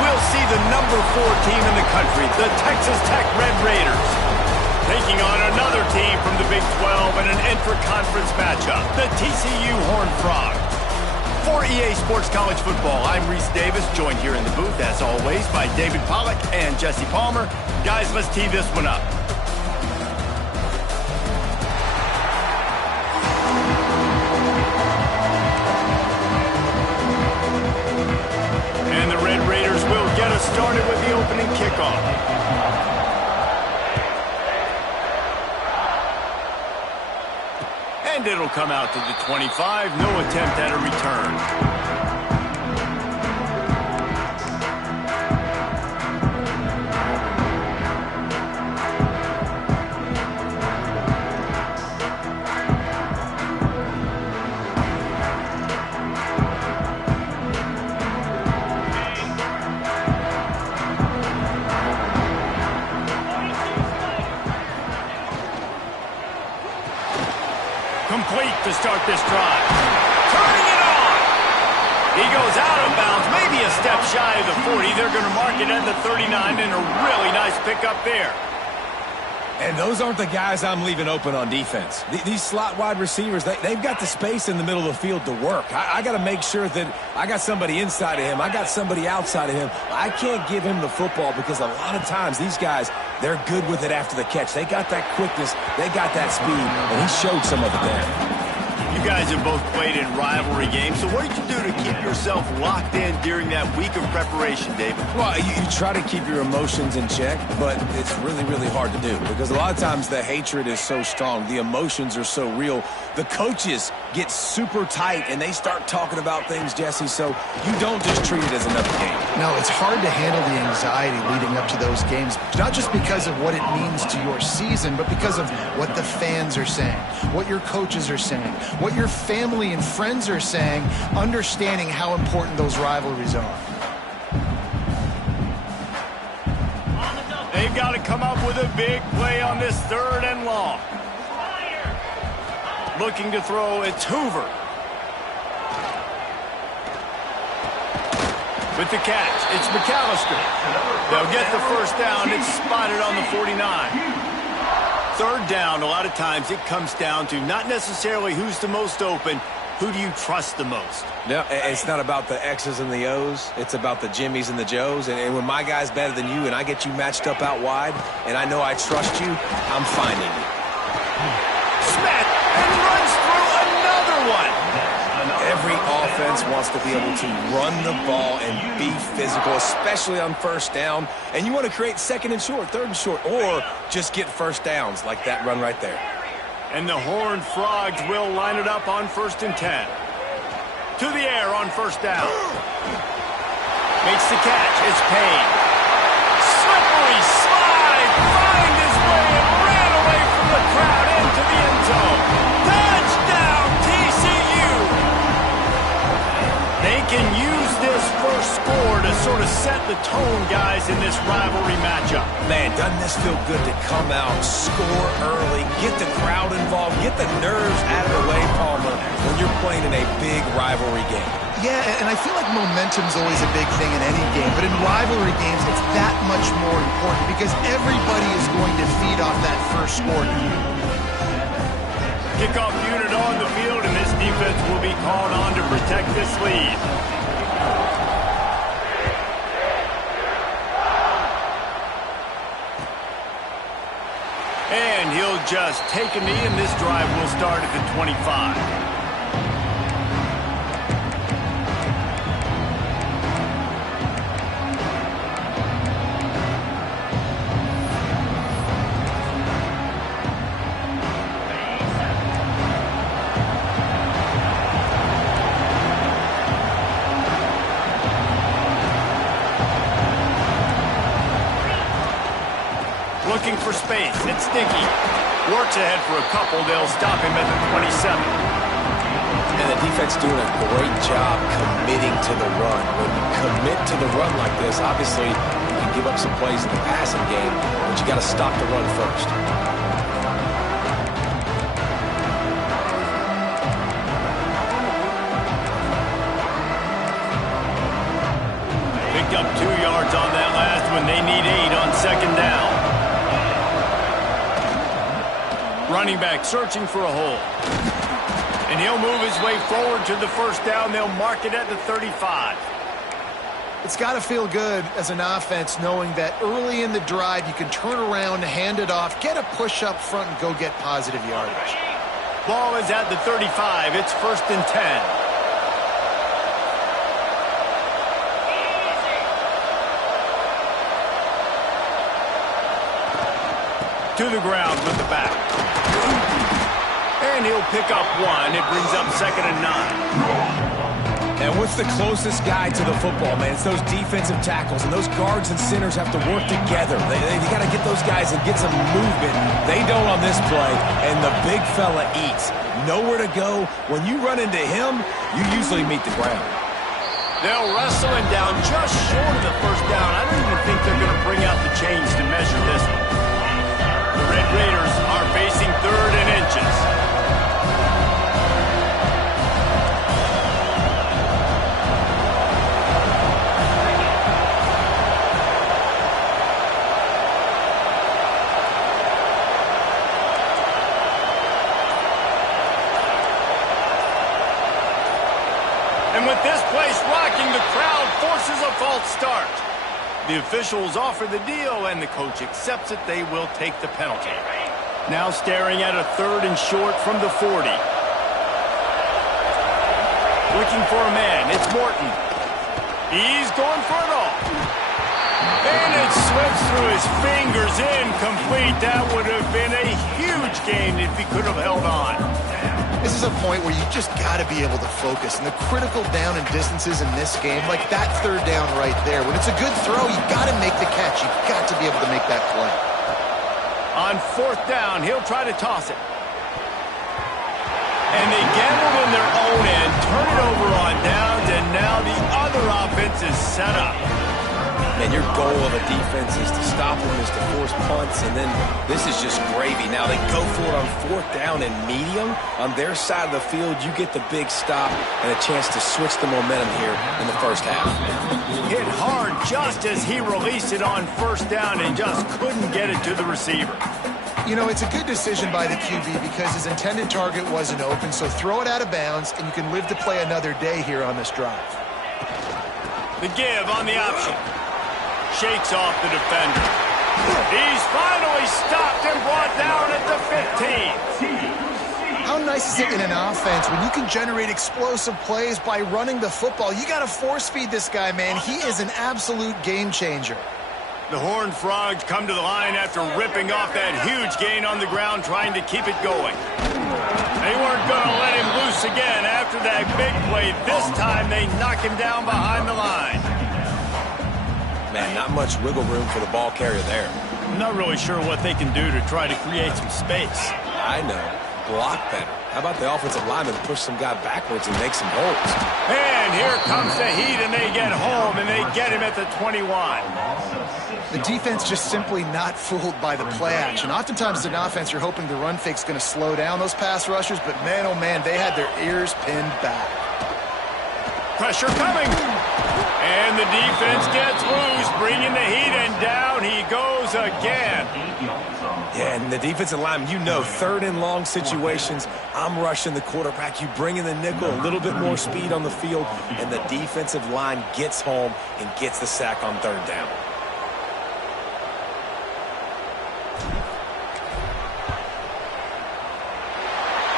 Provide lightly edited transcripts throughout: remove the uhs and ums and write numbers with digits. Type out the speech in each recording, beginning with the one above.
we'll see the #4 team in the country, the Texas Tech Red Raiders, taking on another team from the Big 12 in an intra-conference matchup, the TCU Horned Frogs. For EA Sports College Football, I'm Reese Davis, joined here in the booth, as always, by David Pollack and Jesse Palmer. Guys, let's tee this one up. And the Red Raiders will get us started with the opening kickoff. And it'll come out to the 25. No attempt at a return. Complete to start this drive. Turning it on. He goes out of bounds, maybe a step shy of the 40. They're going to mark it at the 39, and a really nice pickup there. And those aren't the guys I'm leaving open on defense. These slot wide receivers, they've got the space in the middle of the field to work. I got to make sure that I got somebody inside of him. I got somebody outside of him. I can't give him the football because a lot of times these guys, they're good with it after the catch. They got that quickness. They got that speed, and he showed some of it there. You guys have both played in rivalry games, so what did you do to keep yourself locked in during that week of preparation, David? Well, you try to keep your emotions in check, but it's really, really hard to do because a lot of times the hatred is so strong. The emotions are so real. The coaches get super tight, and they start talking about things, Jesse, so you don't just treat it as another game. No, it's hard to handle the anxiety leading up to those games, not just because of what it means to your season, but because of what the fans are saying, what your coaches are saying, what your family and friends are saying, understanding how important those rivalries are. They've got to come up with a big play on this 3rd and long. Looking to throw, it's Hoover. With the catch, it's McAllister. They'll get the first down. It's spotted on the 49. 3rd down, a lot of times it comes down to not necessarily who's the most open, who do you trust the most? No, it's not about the X's and the O's. It's about the Jimmies and the Joes. And when my guy's better than you and I get you matched up out wide and I know I trust you, I'm finding you. Smith, and runs through another one. Every offense wants to be able to run the ball and be physical, especially on 1st down. And you want to create 2nd and short, 3rd and short, or just get 1st downs like that run right there. And the Horned Frogs will line it up on 1st and 10. To the air on 1st down. Makes the catch. It's Payne. Slippery slide. Find his way and ran away from the crowd into the end zone. Touchdown, TCU. They can use this first score to sort of set the tone, guys, in this rivalry matchup. Man, doesn't this feel good to come out, score early, get the crowd involved, get the nerves out of the way, Palmer, when you're playing in a big rivalry game? Yeah, and I feel like momentum's always a big thing in any game, but in rivalry games, it's that much more important because everybody is going to feed off that first score. Kickoff unit on the field, and this defense will be called on to protect this lead. And he'll just take a knee, and this drive will start at the 25. Looking for space. It's Sticky. Works ahead for a couple. They'll stop him at the 27. And the defense doing a great job committing to the run. When you commit to the run like this, obviously you can give up some plays in the passing game, but you got to stop the run first. The picked up 2 yards on that last one. They need 8 on second down. Running back searching for a hole. And he'll move his way forward to the first down. They'll mark it at the 35. It's got to feel good as an offense knowing that early in the drive you can turn around, hand it off, get a push up front, and go get positive yardage. Ball is at the 35. It's 1st and 10. To the ground with the back. And he'll pick up 1. It brings up 2nd and 9. And what's the closest guy to the football, man? It's those defensive tackles, and those guards and centers have to work together. They got to get those guys and get some movement. They don't on this play, and the big fella eats. Nowhere to go. When you run into him, you usually meet the ground. They'll wrestle him down just short of the first down. I don't even think they're going to bring out the chains to measure this one. The Red Raiders are facing 3rd and inches. And with this place rocking, the crowd forces a false start. The officials offer the deal, and the coach accepts it. They will take the penalty. Now staring at a 3rd and short from the 40. Looking for a man. It's Morton. He's going for it all. And it slips through his fingers, incomplete. That would have been a huge gain if he could have held on. This is a point where you just got to be able to focus. And the critical down and distances in this game, like that 3rd down right there, when it's a good throw, you got to make the catch. You've got to be able to make that play. On 4th down, he'll try to toss it. And they gambled in their own end, turn it over on downs, and now the other offense is set up. And your goal of a defense is to stop them, is to force punts, and then this is just gravy. Now they go for it on 4th down and medium. On their side of the field, you get the big stop and a chance to switch the momentum here in the first half. Hit hard just as he released it on 1st down and just couldn't get it to the receiver. You know, it's a good decision by the QB because his intended target wasn't open, so throw it out of bounds, and you can live to play another day here on this drive. The give on the option. Shakes off the defender. He's finally stopped and brought down at the 15. How nice is it in an offense when you can generate explosive plays by running the football? You got to force feed this guy, man. He is an absolute game changer. The Horned Frogs come to the line after ripping off that huge gain on the ground, trying to keep it going. They weren't going to let him loose again after that big play. This time they knock him down behind the line. Man, not much wiggle room for the ball carrier there. I'm not really sure what they can do to try to create some space. I know. Block better. How about the offensive lineman push some guy backwards and make some holes? And here comes the heat, and they get home, and they get him at the 21. The defense just simply not fooled by the play action. Oftentimes as an offense, you're hoping the run fake's going to slow down those pass rushers, but man, oh man, they had their ears pinned back. Pressure coming. And the defense gets loose, bringing the heat, and down he goes again. Yeah, and the defensive lineman, you know, 3rd and long situations, I'm rushing the quarterback. You bring in the nickel, a little bit more speed on the field, and the defensive line gets home and gets the sack on 3rd down.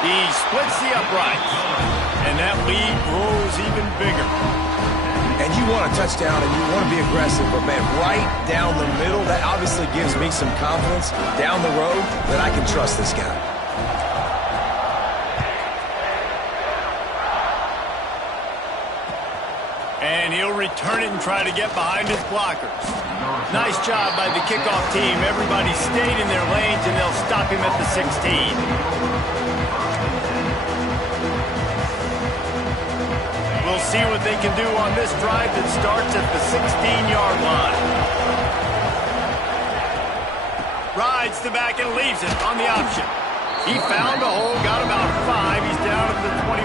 He splits the uprights, and that lead grows even bigger. And you want a touchdown and you want to be aggressive, but man, right down the middle, that obviously gives me some confidence down the road that I can trust this guy. And he'll return it and try to get behind his blockers. Nice job by the kickoff team. Everybody stayed in their lanes, and they'll stop him at the 16. We'll see what they can do on this drive that starts at the 16-yard line. Rides the back and leaves it on the option. He found a hole, got about 5. He's down at the 21.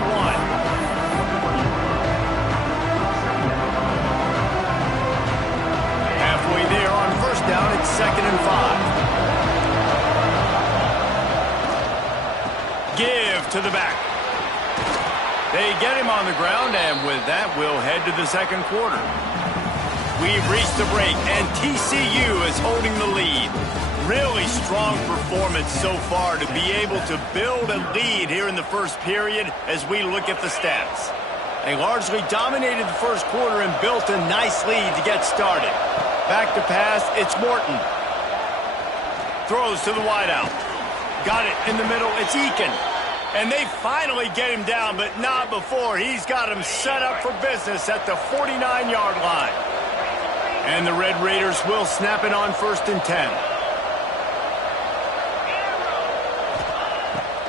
It's 2nd and 5. Give to the back. They get him on the ground, and with that, we'll head to the second quarter. We've reached the break, and TCU is holding the lead. Really strong performance so far to be able to build a lead here in the first period as we look at the stats. They largely dominated the first quarter and built a nice lead to get started. Back to pass, it's Morton. Throws to the wideout. Got it in the middle, it's Eakin. And they finally get him down, but not before. He's got him set up for business at the 49-yard line. And the Red Raiders will snap it on 1st and 10.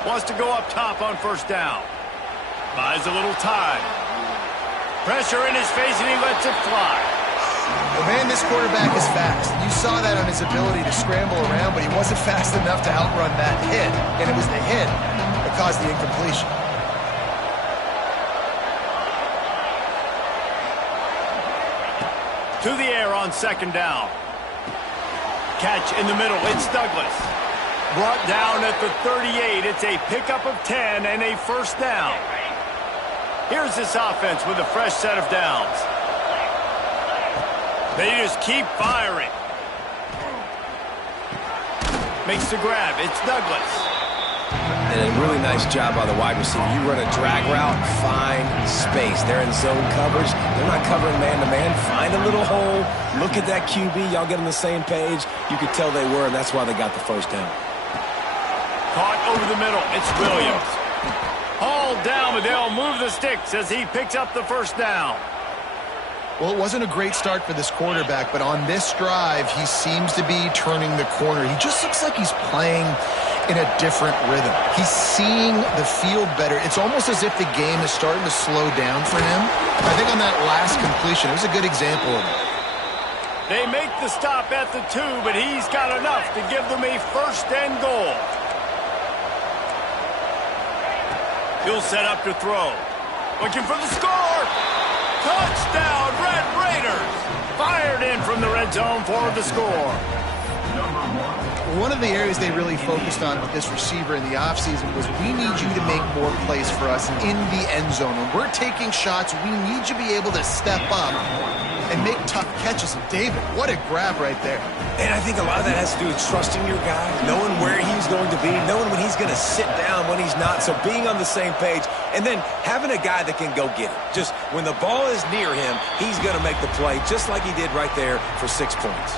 Wants to go up top on 1st down. Buys a little time. Pressure in his face, and he lets it fly. Well, man, this quarterback is fast. You saw that on his ability to scramble around, but he wasn't fast enough to outrun that hit. And it was the hit that caused the incompletion. To the air on 2nd down. Catch in the middle, it's Douglas. Brought down at the 38. It's a pickup of 10 and a 1st down. Here's this offense with a fresh set of downs. They just keep firing. Makes the grab. It's Douglas. And a really nice job by the wide receiver. You run a drag route, find space. They're in zone coverage. They're not covering man-to-man. Find a little hole. Look at that QB. Y'all get on the same page. You could tell they were, and that's why they got the 1st down. Caught over the middle. It's Williams. Hauled down, but they'll move the sticks as he picks up the 1st down. Well, it wasn't a great start for this quarterback, but on this drive, he seems to be turning the corner. He just looks like he's playing in a different rhythm. He's seeing the field better. It's almost as if the game is starting to slow down for him. I think on that last completion, it was a good example of it. They make the stop at the 2, but he's got enough to give them a 1st and goal. He'll set up to throw. Looking for the score. Touchdown, Red Raiders. Fired in from the red zone for the score. One of the areas they really focused on with this receiver in the offseason was we need you to make more plays for us in the end zone. When we're taking shots, we need you to be able to step up and make tough catches. And David, what a grab right there. And I think a lot of that has to do with trusting your guy, knowing where he's going to be, knowing when he's going to sit down, when he's not. So being on the same page, and then having a guy that can go get it. Just when the ball is near him, he's going to make the play, just like he did right there for 6 points.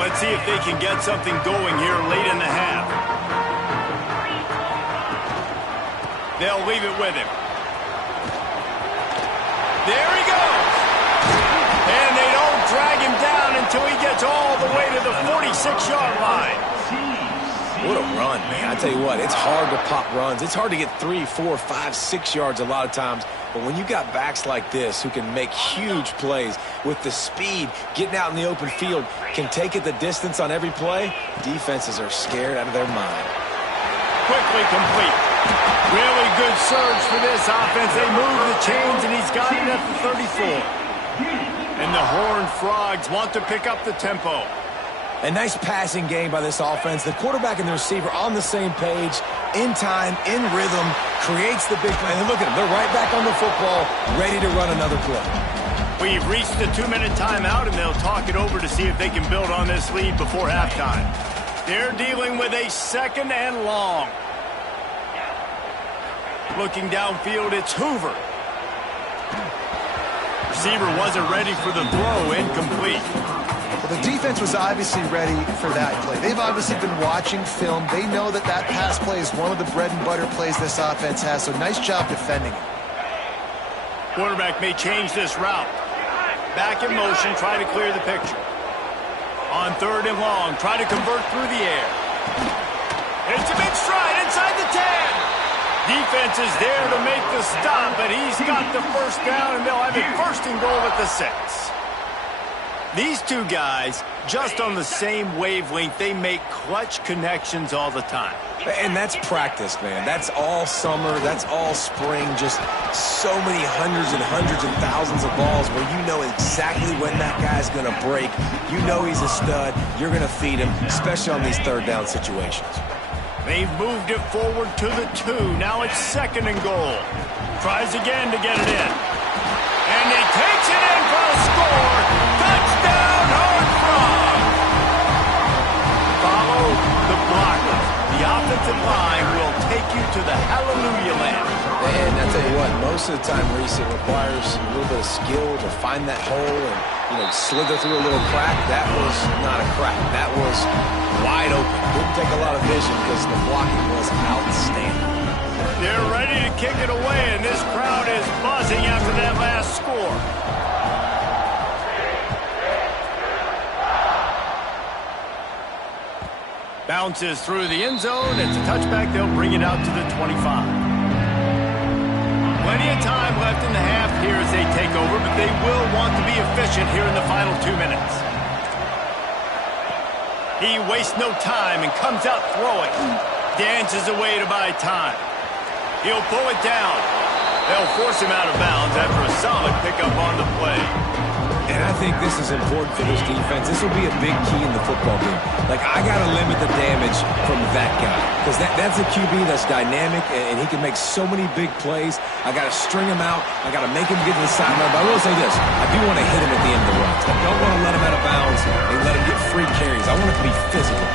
Let's see if they can get something going here late in the half. They'll leave it with him. There he goes. And they don't drag him down until he gets all the way to the 46-yard line. What a run, man. I tell you what, it's hard to pop runs. It's hard to get 3, 4, 5, 6 yards a lot of times. But when you got backs like this who can make huge plays with the speed, getting out in the open field, can take it the distance on every play, defenses are scared out of their mind. Quickly complete. Really good surge for this offense. They move the chains, and he's got it at the 34. And the Horned Frogs want to pick up the tempo. A nice passing game by this offense. The quarterback and the receiver on the same page, in time, in rhythm, creates the big play. And look at them. They're right back on the football, ready to run another play. We've reached the 2-minute timeout, and they'll talk it over to see if they can build on this lead before halftime. They're dealing with a 2nd and long. Looking downfield, it's Hoover. Receiver wasn't ready for the throw, incomplete. Well, the defense was obviously ready for that play. They've obviously been watching film. They know that that pass play is one of the bread and butter plays this offense has, so nice job defending it. Quarterback may change this route. Back in motion, try to clear the picture. On 3rd and long, try to convert through the air. It's a big stride inside the 10. Defense is there to make the stop, but he's got the 1st down, and they'll have it 1st and goal at the 6. These two guys, just on the same wavelength, they make clutch connections all the time. And that's practice, man. That's all summer. That's all spring. Just so many hundreds and thousands of balls where you know exactly when that guy's going to break. You know he's a stud. You're going to feed him, especially on these third down situations. They've moved it forward to the 2. Now it's 2nd and goal. Tries again to get it in. And he takes it in for a score. Touchdown, Horned Frog! Follow the blocker. The offensive line will take you to the hallelujah land. And I tell you what, most of the time, Reese, it requires a little bit of skill to find that hole and, slither through a little crack. That was not a crack. That was wide open. Didn't take a lot of vision because the blocking was outstanding. They're ready to kick it away, and this crowd is buzzing after that last score. Bounces through the end zone. It's a touchback. They'll bring it out to the 25. Plenty of time left in the half here as they take over, but they will want to be efficient here in the final 2 minutes. He wastes no time and comes out throwing. Dances away to buy time. He'll pull it down. They'll force him out of bounds after a solid pickup on the play. And I think this is important for this defense. This will be a big key in the football game. I got to limit the damage from that guy because that's a QB that's dynamic, and he can make so many big plays. I got to string him out. I got to make him get to the sideline. But I will say this. I do want to hit him at the end of the runs. I don't want to let him out of bounds and let him get free carries. I want it to be physical.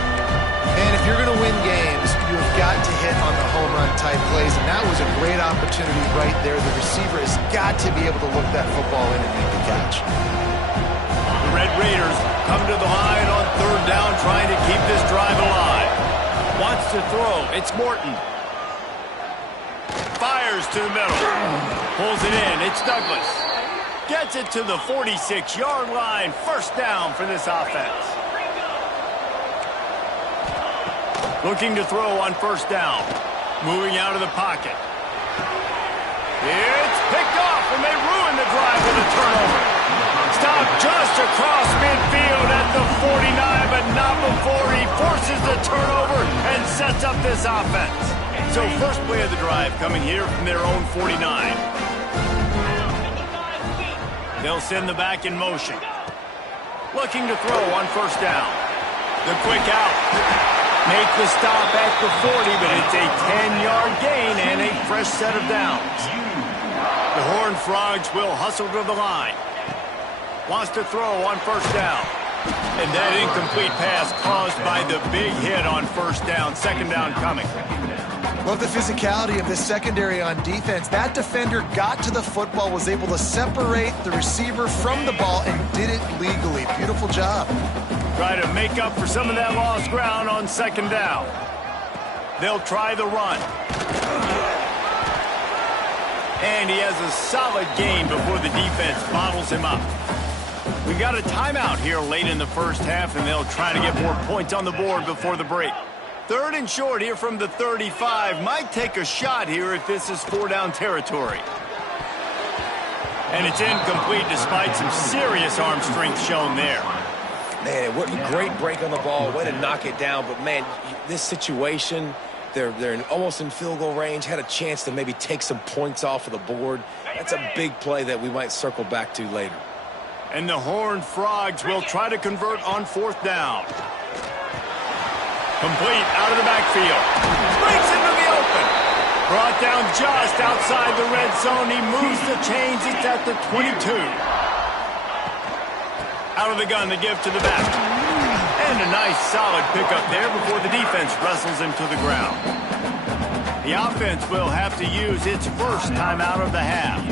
And if you're going to win games, you've got to hit on the home run type plays, and that was a great opportunity right there. The receiver has got to be able to look that football in and make the catch. The Red Raiders come to the line on 3rd down, trying to keep this drive alive. Wants to throw. It's Morton. Fires to the middle. Pulls it in. It's Douglas. Gets it to the 46-yard line. 1st down for this offense. Looking to throw on 1st down. Moving out of the pocket. It's picked off, and they ruin the drive with a turnover. Stopped just across midfield at the 49, but not before he forces the turnover and sets up this offense. So first play of the drive coming here from their own 49. They'll send the back in motion. Looking to throw on 1st down. The quick out. Make the stop at the 40, but it's a 10-yard gain and a fresh set of downs. The Horned Frogs will hustle to the line. Wants to throw on 1st down. And that incomplete pass caused by the big hit on 1st down. 2nd down coming. Love the physicality of this secondary on defense. That defender got to the football, was able to separate the receiver from the ball, and did it legally. Beautiful job. Try to make up for some of that lost ground on 2nd down. They'll try the run. And he has a solid gain before the defense bottles him up. We got a timeout here late in the 1st half, and they'll try to get more points on the board before the break. 3rd and short here from the 35. Might take a shot here if this is 4-down territory. And it's incomplete despite some serious arm strength shown there. Man, what a great break on the ball. Way to knock it down. But, man, this situation, they're almost in field goal range. Had a chance to maybe take some points off of the board. That's a big play that we might circle back to later. And the Horned Frogs will try to convert on 4th down. Complete out of the backfield. Breaks into the open. Brought down just outside the red zone. He moves the chains. It's at the 22. Out of the gun, the give to the back. And a nice solid pickup there before the defense wrestles him to the ground. The offense will have to use its 1st timeout of the half.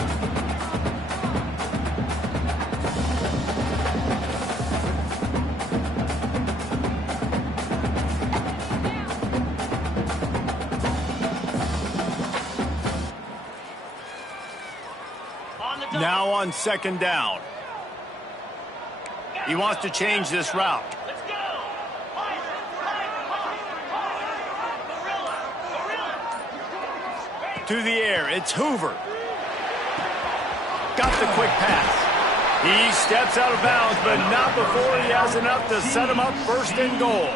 Now on 2nd down. He wants to change this route. To the air, it's Hoover. Got the quick pass. He steps out of bounds, but not before he has enough to set him up first and goal.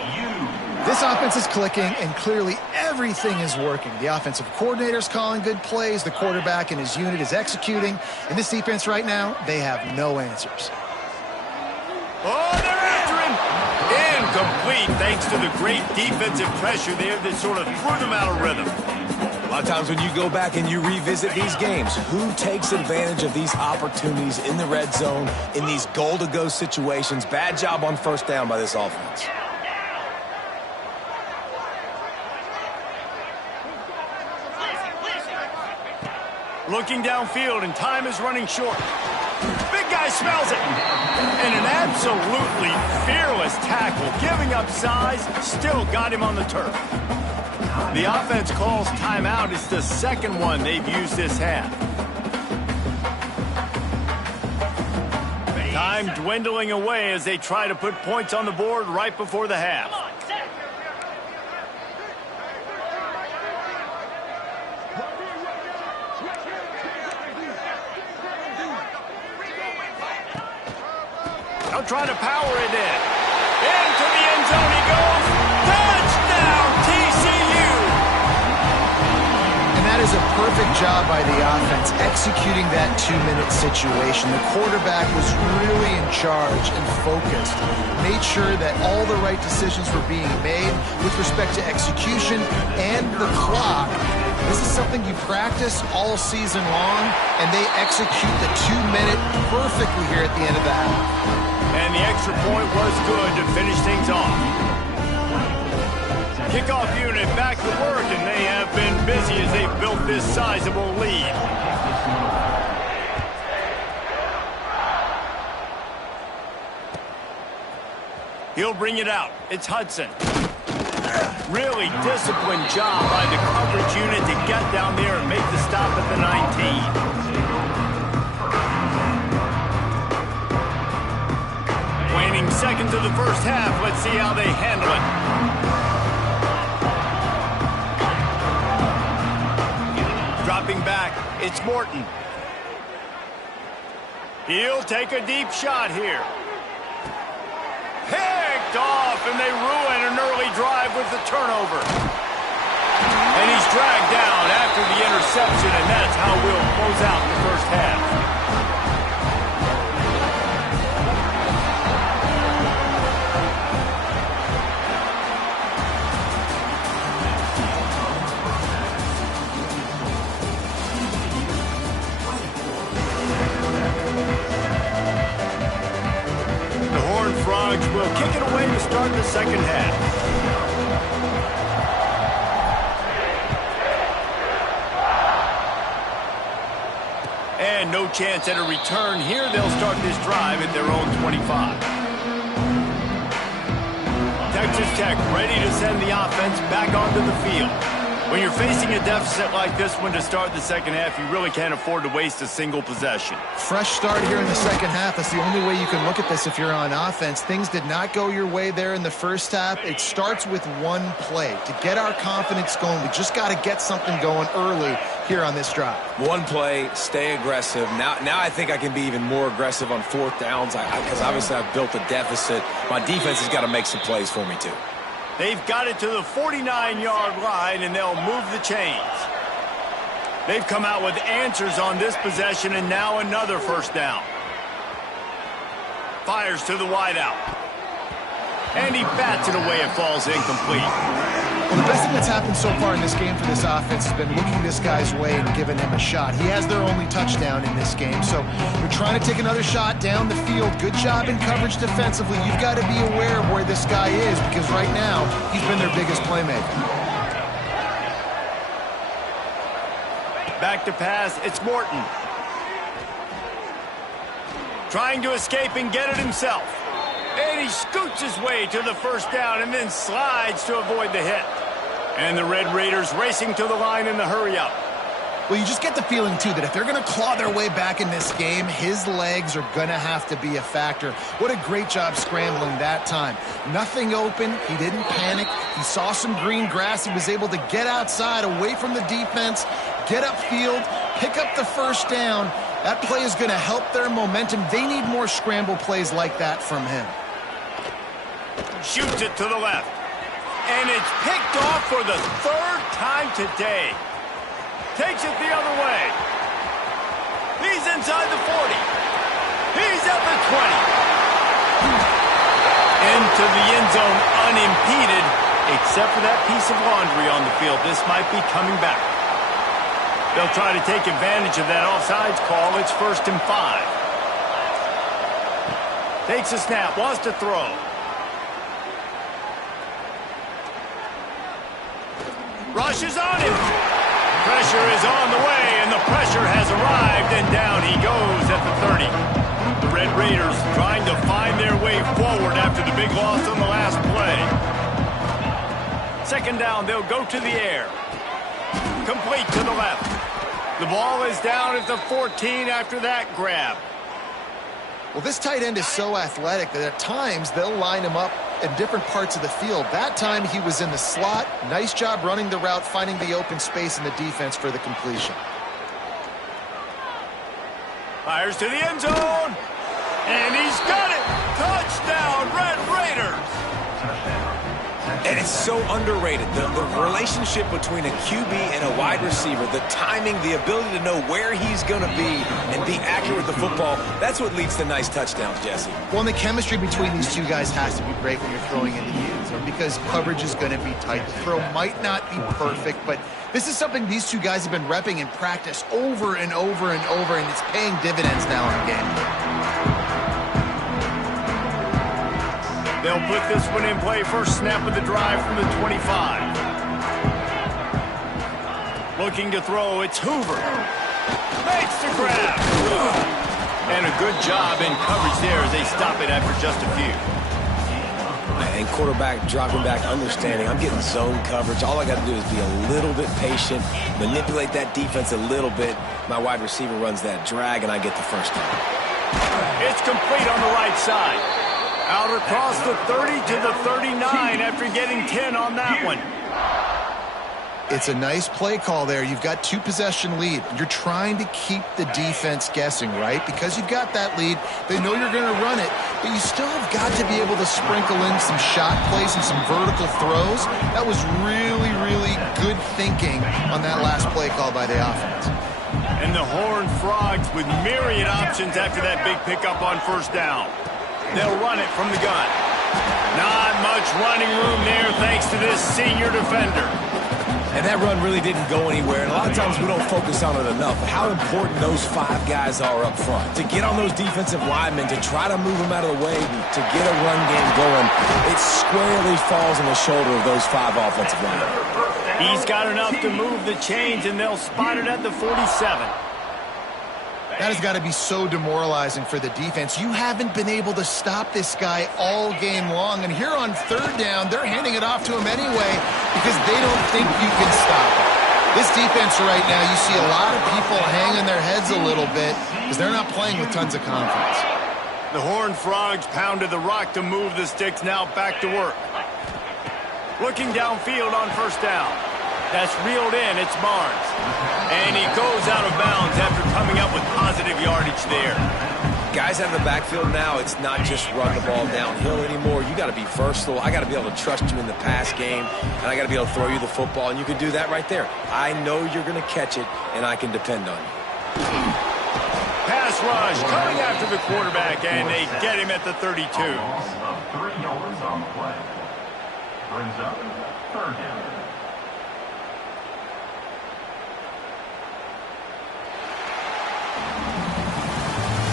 This offense is clicking, and clearly everything is working. The offensive coordinator's calling good plays. The quarterback and his unit is executing. And this defense right now, they have no answers. Oh, they're after him. Incomplete, thanks to the great defensive pressure there that sort of threw them out of rhythm. A lot of times when you go back and you revisit these games, who takes advantage of these opportunities in the red zone, in these goal-to-go situations? Bad job on first down by this offense. Looking downfield, and time is running short. Big guy smells it. And an absolutely fearless tackle, giving up size, still got him on the turf. The offense calls timeout. It's the second one they've used this half. Time dwindling away as they try to put points on the board right before the half. They'll try to power it in. Into the end zone he goes. Touchdown, TCU! And that is a perfect job by the offense, executing that 2-minute situation. The quarterback was really in charge and focused. Made sure that all the right decisions were being made with respect to execution and the clock. This is something you practice all season long, and they execute the 2-minute perfectly here at the end of the half. And the extra point was good to finish things off. Kickoff unit back to work, and they have been busy as they've built this sizable lead. He'll bring it out. It's Hudson. Really disciplined job by the coverage unit to get down there and make the stop at the 19. Waning seconds of the first half. Let's see how they handle it. Dropping back, it's Morton. He'll take a deep shot here. Picked off, and they ruin an early drive with the turnover. And he's dragged down after the interception, and that's how we'll close out the first half. Will kick it away to start the second half. And no chance at a return here. They'll start this drive at their own 25. Texas Tech ready to send the offense back onto the field. When you're facing a deficit like this one to start the second half, you really can't afford to waste a single possession. Fresh start here in the second half. That's the only way you can look at this if you're on offense. Things did not go your way there in the first half. It starts with one play. To get our confidence going, we just got to get something going early here on this drive. One play, stay aggressive. Now I think I can be even more aggressive on fourth downs because obviously I've built a deficit. My defense has got to make some plays for me too. They've got it to the 49-yard line, and they'll move the chains. They've come out with answers on this possession, and now another first down. Fires to the wideout. And he bats it away. It falls incomplete. Well, the best thing that's happened so far in this game for this offense has been looking this guy's way and giving him a shot. He has their only touchdown in this game, so they're trying to take another shot down the field. Good job in coverage defensively. You've got to be aware of where this guy is because right now he's been their biggest playmaker. Back to pass. It's Morton. Trying to escape and get it himself. And he scoots his way to the first down and then slides to avoid the hit. And the Red Raiders racing to the line in the hurry-up. Well, you just get the feeling, too, that if they're going to claw their way back in this game, his legs are going to have to be a factor. What a great job scrambling that time. Nothing open. He didn't panic. He saw some green grass. He was able to get outside, away from the defense, get upfield, pick up the first down, That play is going to help their momentum. They need more scramble plays like that from him. Shoots it to the left. And it's picked off for the third time today. Takes it the other way. He's inside the 40. He's at the 20. Into the end zone unimpeded, except for that piece of laundry on the field. This might be coming back. They'll try to take advantage of that offsides call. It's 1st and 5. Takes a snap, wants to throw. Rushes on him. Pressure is on the way, and the pressure has arrived, and down he goes at the 30. The Red Raiders trying to find their way forward after the big loss on the last play. 2nd down, they'll go to the air. Complete to the left. The ball is down at the 14 after that grab. Well, this tight end is so athletic that at times they'll line him up in different parts of the field. That time he was in the slot. Nice job running the route, finding the open space in the defense for the completion. Fires to the end zone. And he's got it. Touchdown, Red Raiders. And it's so underrated. The relationship between a QB and a wide receiver, the timing, the ability to know where he's going to be and be accurate with the football, that's what leads to nice touchdowns, Jesse. Well, and the chemistry between these two guys has to be great when you're throwing into the end zone because coverage is going to be tight. The throw might not be perfect, but this is something these two guys have been repping in practice over and over and over, and it's paying dividends now in the game. They'll put this one in play. First snap of the drive from the 25. Looking to throw, it's Hoover. Makes the grab. And a good job in coverage there as they stop it after just a few. And quarterback dropping back, understanding I'm getting zone coverage. All I got to do is be a little bit patient, manipulate that defense a little bit. My wide receiver runs that drag, and I get the first down. It's complete on the right side. Out across the 30 to the 39 after getting 10 on that one. It's a nice play call there. You've got 2-possession lead. You're trying to keep the defense guessing, right? Because you've got that lead. They know you're going to run it, but you still have got to be able to sprinkle in some shot plays and some vertical throws. That was really, really good thinking on that last play call by the offense. And the Horned Frogs with myriad options after that big pickup on 1st down. They'll run it from the gun. Not much running room there thanks to this senior defender. And that run really didn't go anywhere. And a lot of times we don't focus on it enough. How important those 5 guys are up front. To get on those defensive linemen, to try to move them out of the way, to get a run game going, it squarely falls on the shoulder of those 5 offensive linemen. He's got enough to move the chains, and they'll spot it at the 47. That has got to be so demoralizing for the defense. You haven't been able to stop this guy all game long. And here on 3rd down, they're handing it off to him anyway because they don't think you can stop it. This defense right now, you see a lot of people hanging their heads a little bit because they're not playing with tons of confidence. The Horned Frogs pounded the rock to move the sticks, now back to work. Looking downfield on 1st down. That's reeled in. It's Barnes. And he goes out of bounds after coming up with positive yardage there. Guys out of the backfield now, it's not just run the ball downhill anymore. You got to be versatile. I got to be able to trust you in the pass game, and I got to be able to throw you the football, and you can do that right there. I know you're going to catch it, and I can depend on you. Pass rush coming after the quarterback, and they get him at the 32. 3 yards on the play. Brings up 3rd down.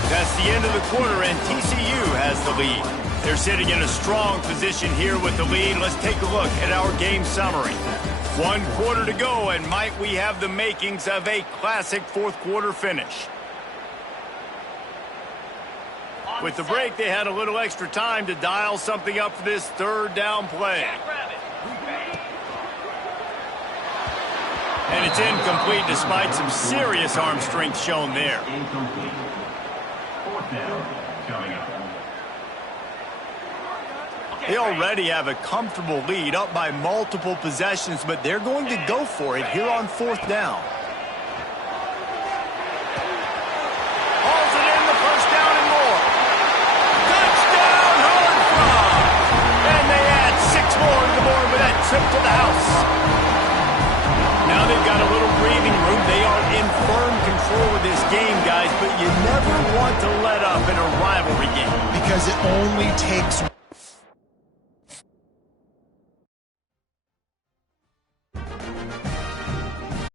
That's the end of the quarter, and TCU has the lead. They're sitting in a strong position here with the lead. Let's take a look at our game summary. 1 quarter to go, and might we have the makings of a classic 4th quarter finish. With the break, they had a little extra time to dial something up for this 3rd down play. And it's incomplete despite some serious arm strength shown there. Incomplete. 4th down coming up. They already have a comfortable lead, up by multiple possessions, but they're going to go for it here on 4th down. trip to the house. Now they've got a little breathing room. They are in firm control of this game, guys, but you never want to let up in a rivalry game. Because it only takes